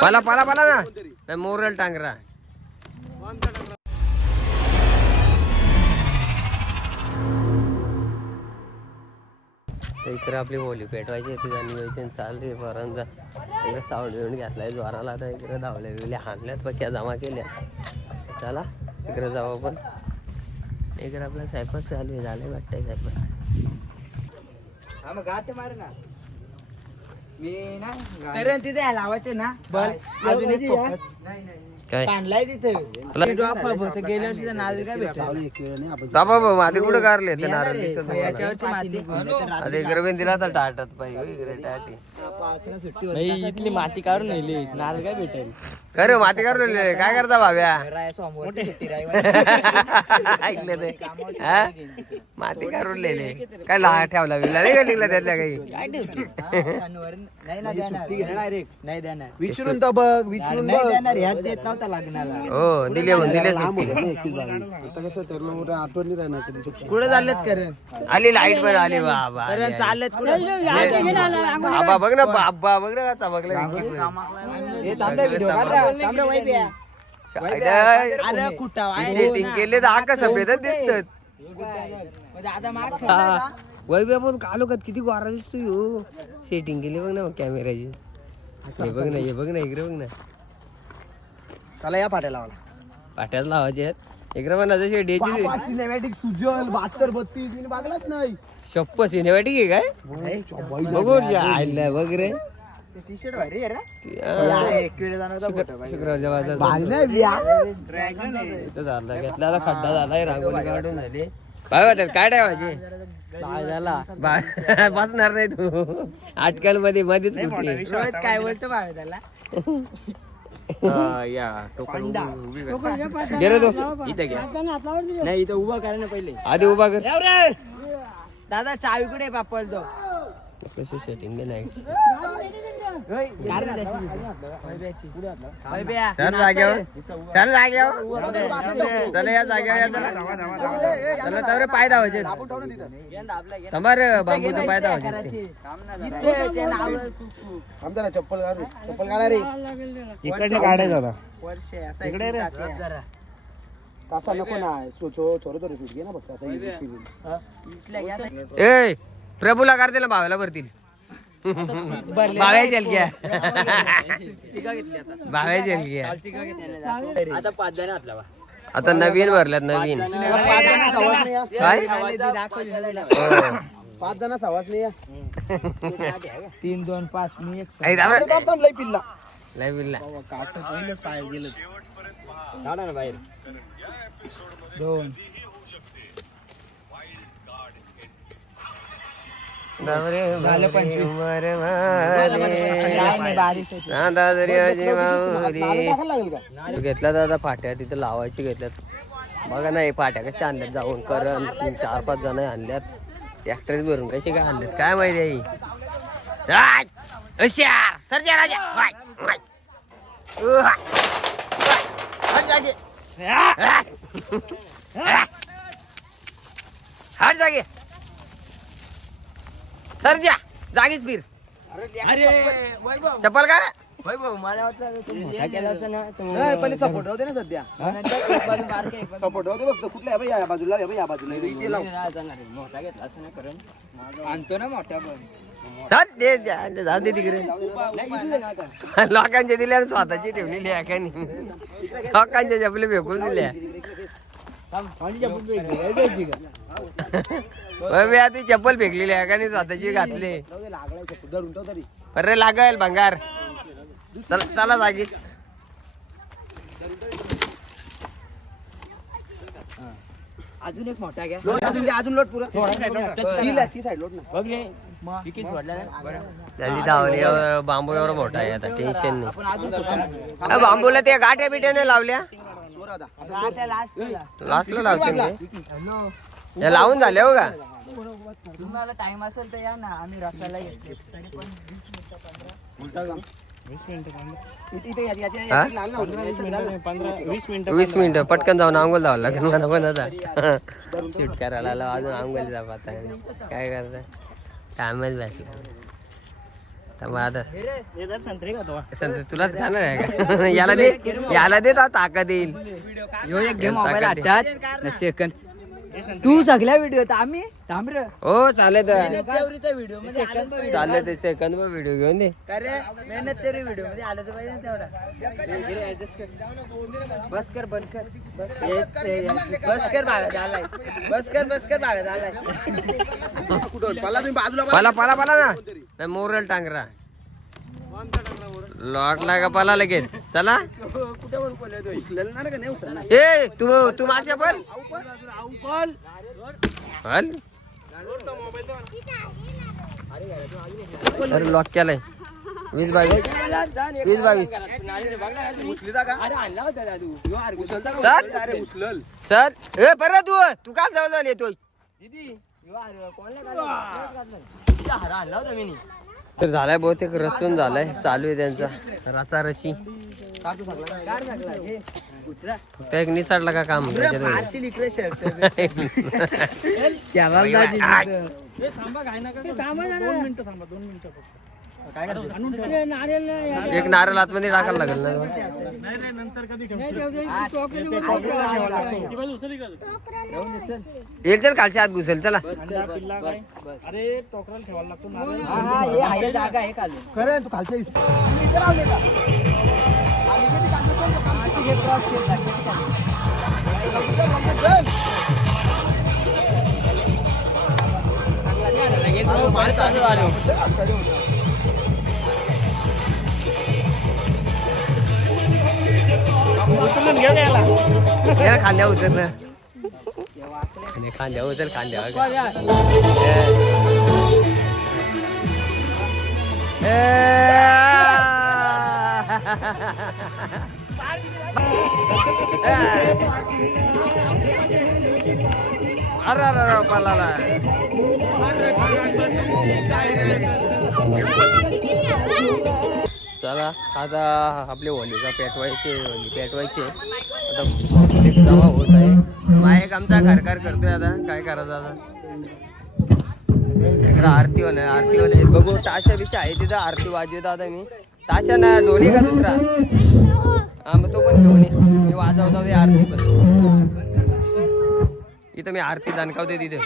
पाला पाला पाला ना मोरल टांगरा. इकडे आपली होली पेटवायची तिथं नियोजन चालले परंत इकडे साऊंड बिवून घेतलाय जोराला. आता इकडे धावल्या बिवल्या हाणल्यात पक्या जमा केल्या. चला इकडे जाऊ आपण. इकडे आपला स्वयंपाक चालू आहे. झालंय वाटतंय स्वयंपाक. मार ना मी ना तिथे लावायचे ना बल अजून एक फोकस काय पाणलाय तिथे गेल्या वर्षी नारळ काय भेटला बाबा माती कुठं कारले ते नारळ दिसत याच्यावरची माती अरे इकडे पण दिला तर टाटत पाहिजे इकडे टाटी इथली माती काढून नेली नारळ काय भेटेल. खरे माती काढून काय करता भाव्या ऐकलं ते माती काढून लिहिले काय लहा ठेवला विला नाही का निघला त्यातल्या काही नाही देणार विचारून तर बघ विचारून नाही देणार ह्यात देत नव्हता लागणारा. हो दिले दिले आता कसं त्याला आठवण नाही राहणार कधी कुठे चाललेत करण आली लाईट पण आली बाबा करण चाललेत कुठे बाबा बघ ना बाबा बघ ना चमकला अरे कुठं सेटिंग केले तर आका सफेदच दिसत. वैभव पण कालो का किती गोरा दिसतो ह्यो. सेटिंग केली बघ ना कॅमेराची. हे बघ ना हे बघ ना इकडे बघ ना. चला या पाट्याला पाट्यात लावायचे आहेत इकडे पण जशी डेची सिनेमॅटिक सुजल 72-32 मी बघलाच नाही. शप्प सिनेमॅटिक आहे काय बघू आयला बघ रे. टी शर्ट भारी आहे रे. शुक्रवारच्या बाजार इथं झाला घेतला आता खड्डा झालाय रांगोली काढून झाली. काय त्यात काय ठेवायचे बसणार नाही तू आटकल मध्ये मध्येच कुठे रोहित काय बोलतो बाळ त्याला गेला तो इथे घ्या नाही इथं उभा करा ना पहिले आधी उभा कर. दादा चावी कुठे पापल तो कशी सेटिंग दे नाही चल जाग्यावर चल जाग्यावर चला या जाग्यावर या चला चला तर पाय धावायचे थांबा रे बांबू तर पाय धावायचे. आमचा ना चप्पल काढा रे इकडे काढायचं आता इकडे कसा नको ना थोडं थोडं सुट घे ना फक्त असं ए प्रभूला कर त्याला भाव्याला भरतील भाव्या चल घ्या भाव्या चल घ्या आता 5 जण आपला आता नवीन भरल्यात नवीन 5 जण सवास नाही या काय 5 जण सवास नाही या 3 2 5 मी एक आई दादा लय पिल्ला लय बिल्ला पहिलेच पाय गेलं काढा ना बाहेर 2 झालं 25 तू घेतला दादा फाट्या तिथं लावायची घेतल्यात बघा ना हे फाट्या कशा आणल्यात जाऊन करण 4-5 जण आणल्यात ट्रॅक्टर भरून कशी काय आणल्यात काय माहिती आहे. सरजा राजा हट जागे सरजा जागीच फिर चप्पल का पहिले सपोर्ट राहू दे ना सध्या सपोर्ट राहू दे फक्त कुठल्या या बाजूला या बाजूला इथे लाव आणतो ना मोठा जाऊ दे तिकडे लोकांचे दिल्या स्वतःची ठेवलेली आहे लोकांच्या चपले फेकून दिल्या ती चप्पल फेकलेली आहे का नाही स्वतःची घातली अरे लागल भंगार चला जागीच अजून एक मोठा घ्या अजून लोट पुरा ती साईड लोट ना बघ रे विकेट सोडला त्याची धावली बांबू एवढा मोठा आहे आता टेन्शन नाही बांबूला ते गाठ्या बिट्याने लावल्या लास्टला लावते लावून झाले हो का तुम्हाला टाइम असेल तर या ना आम्ही रस्त्याला इथे हा? 20 मिनिटं पटकन जाऊन आंघोळ जावं लागेल मला पण आता शूट करायला आलो, अजून आंघोळ जावं आता काय करताय टाइमच भेटला तर मग आता संत्री तुलाच खाणार आहे का याला दे ताकद येईल ह्यो एक घे मोबाईल हातात सेकंड तू सगळ्या व्हिडिओ आम्ही थांब रे हो चालेल व्हिडिओ मध्ये चालेल ते सेकंद व्हिडिओ घेऊन दे अरे मेहनत तेरी व्हिडिओ मध्ये आलं तर पाहिजे ना तेवढा बस कर बंद कर बस कर भागा झालाय बस कर भागा झालाय पाला तुम्ही बाजूला पाला ना नाही मोरल टांगरा लॉटला का पाला लगेच चला उचलेल ना रे का नाही उचलणार ए तू माझ्या पण हल अरे लॉक केलाय 20-22 उचलीचा का उचलता का चल. अरे उचलल सर ए बरं तू का जाऊ येतोय तर झालाय बहुतेक रसून झालाय चालू आहे त्यांचा रसारची फक्त एक निसाडला का काम एक नारळ आतमध्ये टाकायला लागेल ना एक जण खालच्या आत घुसेल चला अरे टोकराला ठेवायला लागतो जागा आहे खाली खरं तू खालच्या इथे लावले का क्रॉस केला या खांद्या उतर ना खांद्या उचल अरे पाला चला आता आपले होली पेटवायचे आता पब्लिक जमा होत आहे बायक आमचा खरखर करतोय आता काय करायचं आता इकडं आरती होणे बघू ताशा बिशा आहे तिथं आरती वाजवत आता मी ताशा ना ढोली का दुसरा हा मग तो पण घेऊन ये मी वाजवतो ते आरती पण इथं मी आरती दणकावते तिथे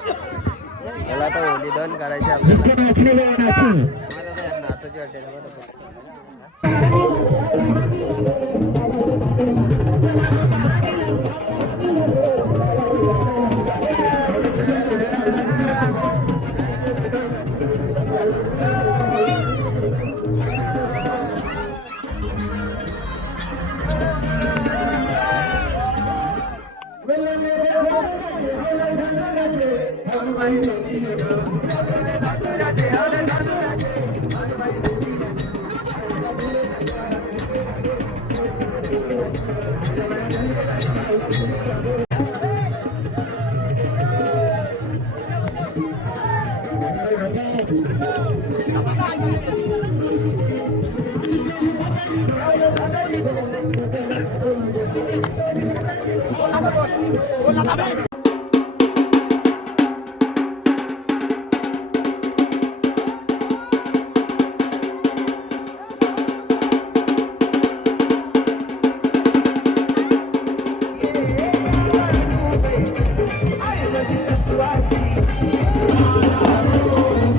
मला आता होली दहन करायची आपल्याला नाचाची वाटेल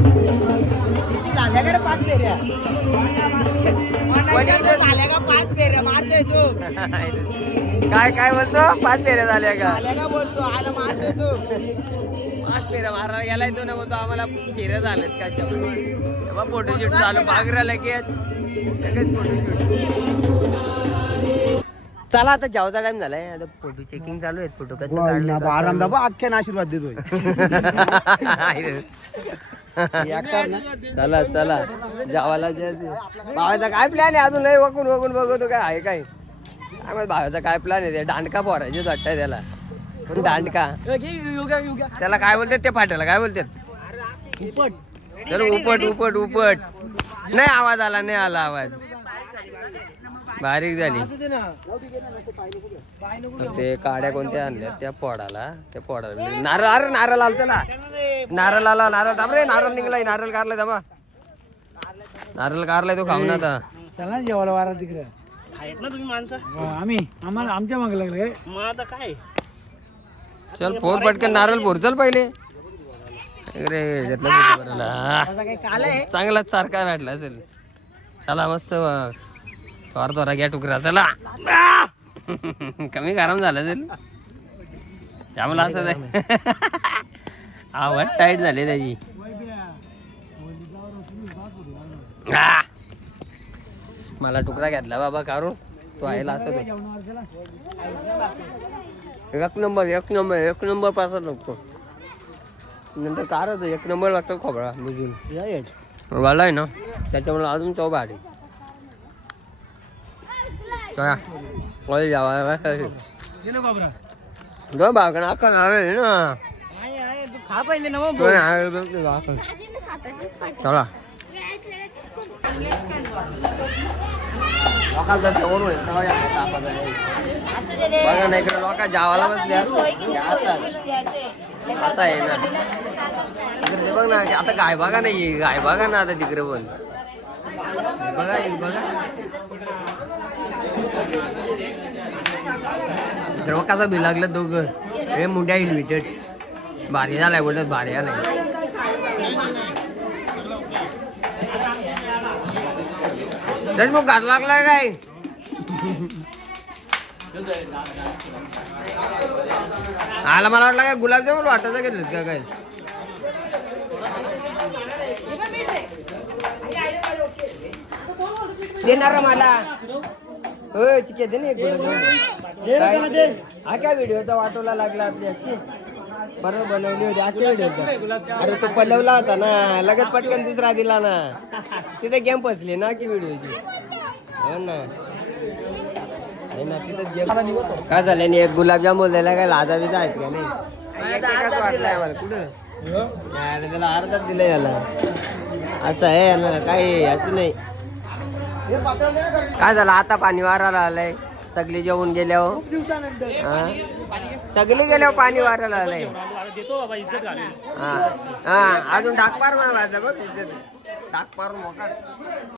किती झाल्या का रे 5 फेऱ्या? झाल्या का 5 फेऱ्या मारतोय तू? काय काय बोलतो 5 फेऱ्या झाल्या का झाल्या का बोलतो आला मारतोय तू? 5 फेऱ्या मारा गेलाय तो ना बोलतो आम्हाला फेऱ्या झाल्यात का तेव्हा फोटोशूट चालू बागरा लगेच लगेच फोटोशूट. चला आता जावचा टाइम झालाय आता फोटो चेकिंग चालू आहे फोटो कसं काढले आराम दाबा अख्ख्यान आशीर्वाद देतोय चला चला जावाला भावाचा काय प्लॅन आहे अजून लय वकून वकून बघतो काय आहे काय काय माहित भावाचा काय प्लॅन आहे दांडका पोरायचे वाटतंय त्याला दांडका त्याला काय बोलतात ते फाट्याला काय बोलतात चल उपट उपट उपट नाही आवाज आला नाही आला आवाज बारीक झाली ते काड्या कोणत्या आणल्या त्या फोडाला नारळ अरे नारळ आला चला नारळ आला नारळ थांब रे नारळ निघलाय नारळ कारलाय थांबा नारळ कारलाय तो खाऊ ना आता चला ना जेवायला वारा तिकडे आहेत ना तुम्ही माणसं आम्ही आम्हाला आमच्या मागे लागले मग आता काय चल फोर पटकन नारळ फोर चल पहिले अरे चांगलाच सारखा भेटला असेल चला मस्त थोडा थोडा घ्या टुकरा चला कमी गरम झालं असेल त्यामुळे असं आहे आवड टाईट झाली त्याची मला टुकरा घेतला बाबा काढून तो आहे असं एक नंबर पासा लागतो नंतर कारच एक नंबर लागतो खोबरा बुजून वाला आहे ना त्याच्यामुळे अजून चव भारी दोन भाकण अख्खा नारळ ना खा पहिले ना चला लोकांचा जेवण होईल बघा नाही इकडे लोक जावाला बसले असं आहे ना तिकडे बघ ना आता गाय बघा नाही गाय बघा ना आता तिकडे पण बघा बघा तर मग कसं बी लागलं दोघं हे मुंड्या लिमिटेड भारी झालाय बोलत भारी आलाय तरी मग घाट लागलाय काय आला मला वाटलं काय गुलाबजामुन वाटायचं घेतलं का काय देणार मला हो चिके दे ना एक गुलाबजामुन हा काय व्हिडिओचा वाटोला लागला आपली अशी बरोबर बनवली होती आजच्या व्हिडिओचा अरे तो पलवला होता ना लगेच पटकन दुसरा दिला ना तिथे गेम फसली ना की व्हिडिओची हो ना तिथं गेम काय झालं नाही एक गुलाबजामुन द्यायला काय लाजा बिजा आहेत का नाही वाटलाय मला कुठं त्याला अर्धाच दिलं याला असं आहे ना काही असं नाही काय झालं आता पाणी वारायला आलंय सगळे जेवून गेल्यावर सगळे गेल्यावर पाणी वारायला आलंय हा अजून डाक मार माझा बघ डाक मारून मोका